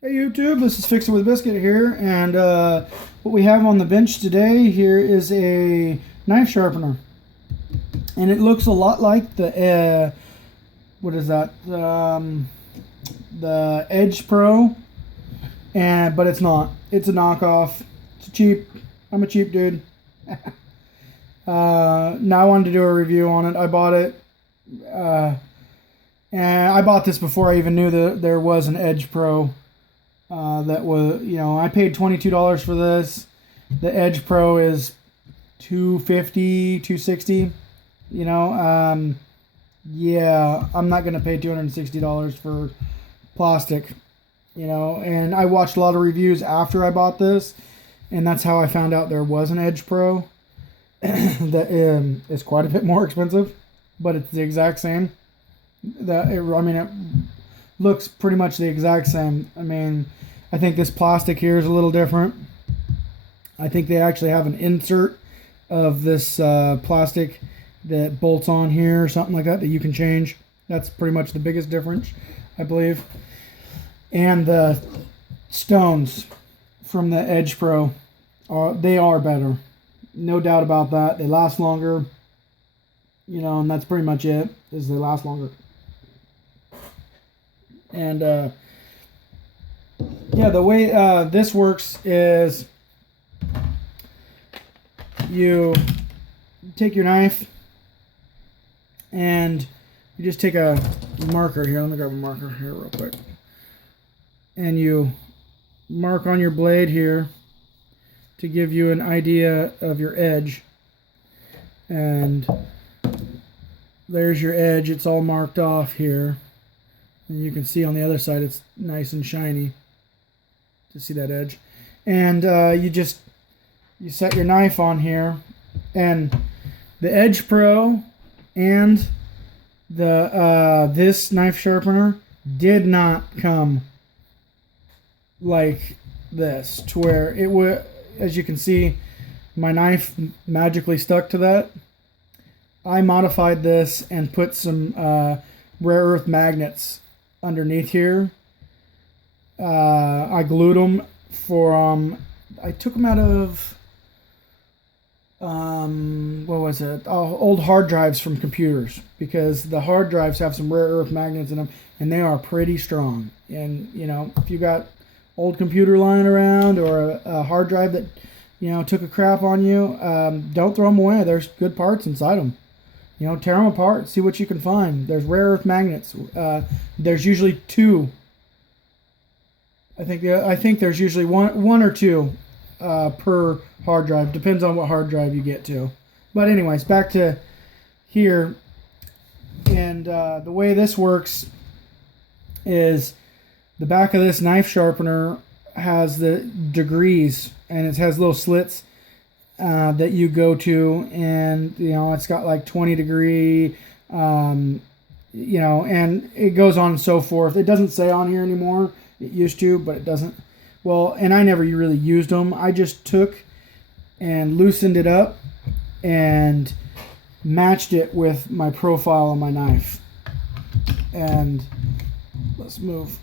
Hey YouTube, this is Fix It with Biscuit here, and what we have on the bench today here is a knife sharpener, and it looks a lot like the what is that? The Edge Pro, but it's not. It's a knockoff. It's cheap. I'm a cheap dude. Now I wanted to do a review on it. I bought it, and I bought this before I even knew that there was an Edge Pro. That was, I paid $22 for this. The Edge Pro is $250, $260. Yeah, I'm not gonna pay $260 for plastic. And I watched a lot of reviews after I bought this, and that's how I found out there was an Edge Pro that is quite a bit more expensive, but it's the exact same. It looks pretty much the exact same. I think this plastic here is a little different. I think they actually have an insert of this plastic that bolts on here or something like that you can change. That's pretty much the biggest difference, I believe. And the stones from the Edge Pro, they are better. No doubt about that. They last longer, and that's pretty much it, is they last longer. And yeah, the way this works is you take your knife and you just take a marker here. Let me grab a marker here real quick. And you mark on your blade here to give you an idea of your edge. And there's your edge. It's all marked off here. And you can see on the other side it's nice and shiny to see that edge. And you set your knife on here, and the Edge Pro and the this knife sharpener did not come like this, to where it would, as you can see, my knife magically stuck to that. I modified this and put some rare earth magnets underneath here. I glued them I took them out of what was it? Old hard drives from computers, because the hard drives have some rare earth magnets in them, and they are pretty strong. And if you got old computer lying around, or a hard drive that took a crap on you, don't throw them away. There's good parts inside them. Tear them apart, see what you can find. There's rare earth magnets. There's usually two. I think there's usually one or two per hard drive. Depends on what hard drive you get to. But anyways, back to here. And the way this works is the back of this knife sharpener has the degrees, and it has little slits that you go to, and it's got like 20 degree, and it goes on and so forth. It doesn't say on here anymore. It used to, but it doesn't. Well, and I never really used them. I just took and loosened it up and matched it with my profile on my knife. And let's move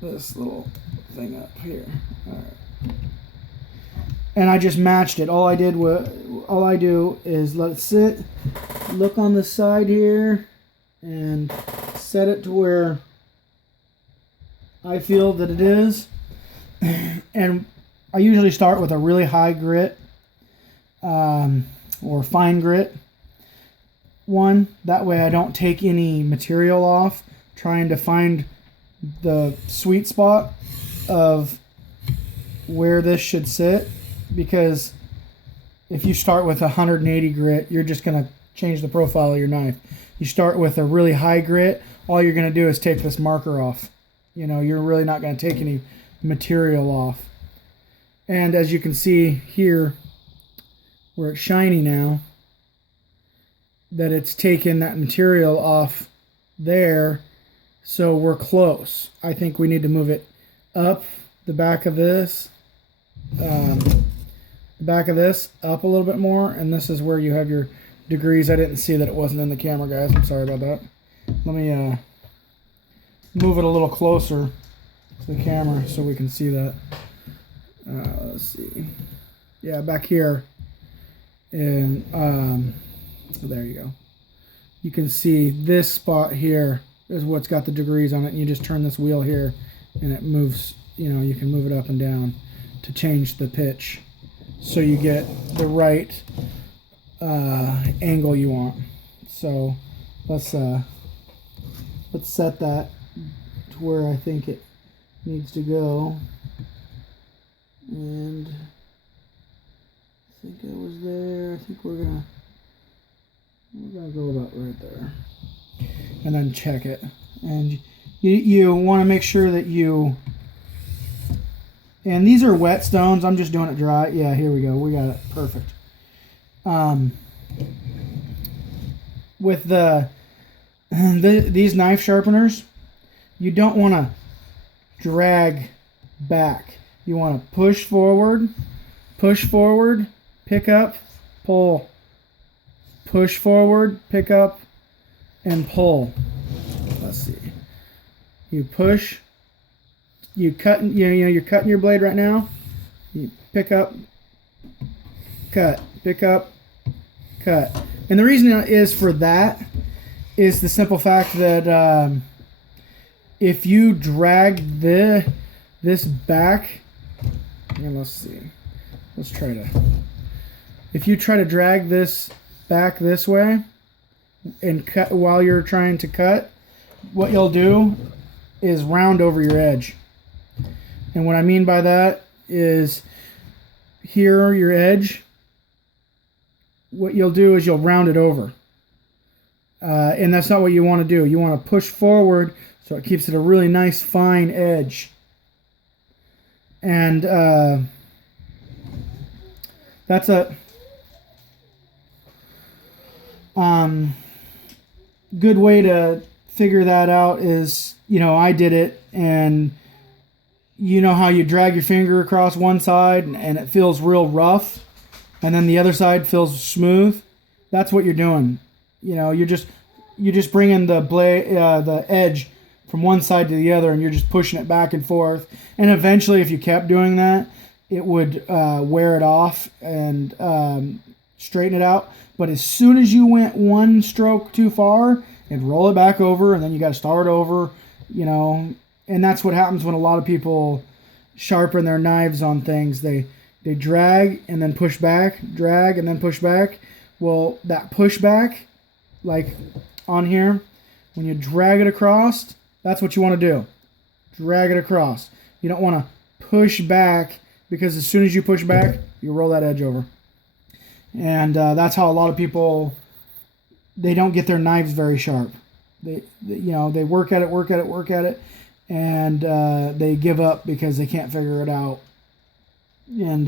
this little thing up here. All right. And I just matched it. All I do is let it sit, look on the side here, and set it to where I feel that it is. And I usually start with a really high grit or fine grit one. That way I don't take any material off, trying to find the sweet spot of where this should sit. Because if you start with 180 grit, you're just going to change the profile of your knife. You start with a really high grit, all you're going to do is take this marker off. You're really not going to take any material off. And as you can see here, where it's shiny now, that it's taken that material off there, so we're close. I think we need to move it up the back of this, up a little bit more, and this is where you have your degrees. I didn't see that it wasn't in the camera, guys. I'm sorry about that. Let me move it a little closer to the camera so we can see that. Let's see. Yeah, back here. And so there you go. You can see this spot here is what's got the degrees on it. And you just turn this wheel here and it moves, you know, you can move it up and down to change the pitch so you get the right angle you want. So let's set that to where I think it needs to go. And I think I was there. I think we're gonna go about right there, and then check it. And you want to make sure that you. And these are wet stones. I'm just doing it dry. Yeah, here we go. We got it perfect. With these knife sharpeners, you don't want to drag back. You want to push forward, pick up, pull, push forward, pick up, and pull. Let's see. You push. You cut. You're cutting your blade right now. You pick up, cut, pick up, cut. And the reason is for that is the simple fact that if you drag this back, and let's see, let's try to. If you try to drag this back this way and cut while you're trying to cut, what you'll do is round over your edge. And what I mean by that is here, your edge, what you'll do is you'll round it over. And that's not what you want to do. You want to push forward so it keeps it a really nice fine edge. And that's a good way to figure that out is, you know, I did it, and you know how you drag your finger across one side and it feels real rough, and then the other side feels smooth. That's what you're doing. You know, you're just bringing the blade, the edge from one side to the other, and you're just pushing it back and forth. And eventually, if you kept doing that, it would wear it off and straighten it out. But as soon as you went one stroke too far, and roll it back over, and then you got to start over, you know. And that's what happens when a lot of people sharpen their knives on things. They drag and then push back, drag and then push back. Well, that push back, like on here, when you drag it across, that's what you want to do. Drag it across. You don't want to push back, because as soon as you push back, you roll that edge over. And that's how a lot of people, they don't get their knives very sharp. They work at it, and they give up because they can't figure it out. And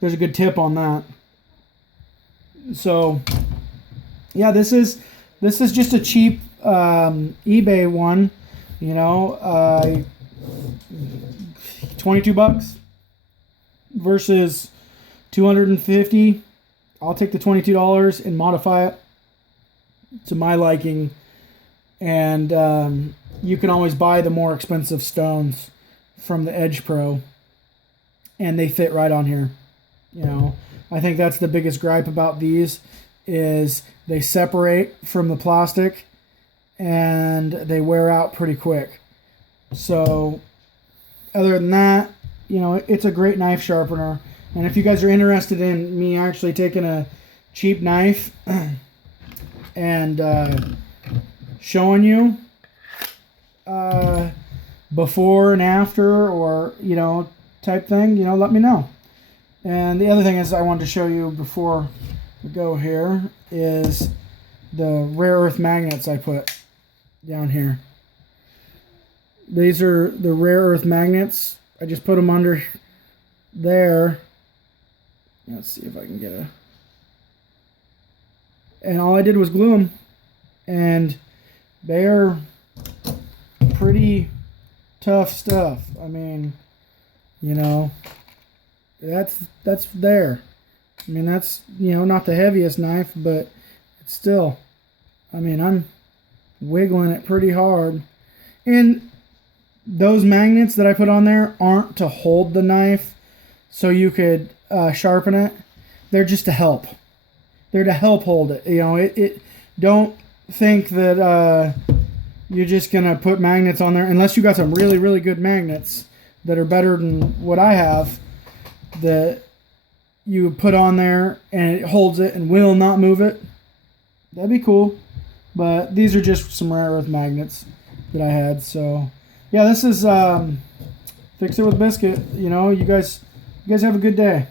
there's a good tip on that. So, yeah, this is just a cheap eBay one, you know, $22 versus $250. I'll take the $22 and modify it to my liking, and you can always buy the more expensive stones from the Edge Pro, and they fit right on here. You know, I think that's the biggest gripe about these is they separate from the plastic and they wear out pretty quick. So other than that, you know, it's a great knife sharpener. And if you guys are interested in me actually taking a cheap knife and showing you before and after, or, you know, type thing, you know, let me know. And the other thing is I wanted to show you before we go here is the rare earth magnets I put down here. These are the rare earth magnets. I just put them under there. Let's see if I can get a... And all I did was glue them. And they're pretty tough stuff. I mean, you know, that's there. I mean, that's, you know, not the heaviest knife, but it's still, I mean, I'm wiggling it pretty hard. And those magnets that I put on there aren't to hold the knife so you could sharpen it. They're just to help. They're to help hold it. You know, it don't think that you're just gonna put magnets on there unless you got some really, really good magnets that are better than what I have, that you put on there and it holds it and will not move it. That'd be cool. But these are just some rare earth magnets that I had. So yeah, this is Fix It with Biscuit. You know, you guys have a good day.